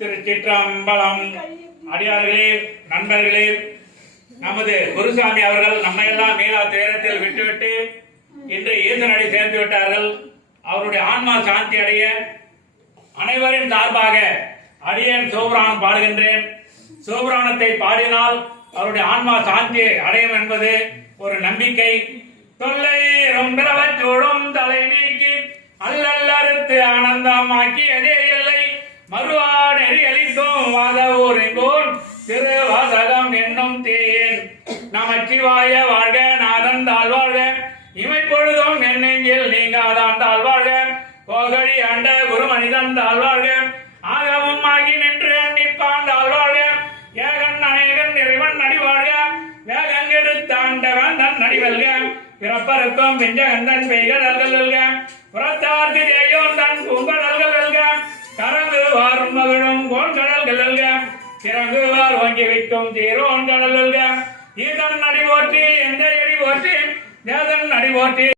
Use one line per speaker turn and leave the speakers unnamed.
திருச்சிற்றம்பலம் அடியார்களே நண்பர்களே நமது குருசாமி அவர்கள் நம்மை எல்லாம் மேலா துயரத்தில் விட்டுவிட்டு இன்று ஈசனடி சேர்ந்து விட்டார்கள் அவருடைய ஆன்மா சாந்தி அடைய அனைவரின் சார்பாக அடியேன் சோபராணம் பாடுகின்றேன் சோபராணத்தை பாடினால் அவருடைய ஆன்மா சாந்தி அடையும் என்பது ஒரு நம்பிக்கை தொல்லை ரொம்ப தலை நீக்கி அல்லல்லறுத்து ஆனந்தமாக்கி அதே இல்லை மறுவா நெறி அளித்தோம் வாதவோர் எங்கோன் திரு வாசகம் என்னும் தேன் நமச்சிவாய வாழ்க நாதன் தாழ்வாழ்க இமை பொழுதும் என்னெங்கில் நீங்காதான் தாழ்வாழ்க போகழி அண்ட குரு மனிதன் தாழ்வாழ்க ஆகவும் ஆகி நின்று நிற்பான் தாழ்வாழ்க ஏகன் அநேகன் இறைவன் நடிவாழ்க வேகங்கெடுத்தாண்டவன் தன் நடிவல்க பிறப்பருக்கும் விஞ்சகந்தன் பெய்கடல் கடலுள்க இறங்குவார் வாங்கி வைக்கும் தீரோன் கடலுள்க ஈதன் நடி போற்றி எந்த எடி போற்றி தேதன் நடி போற்றி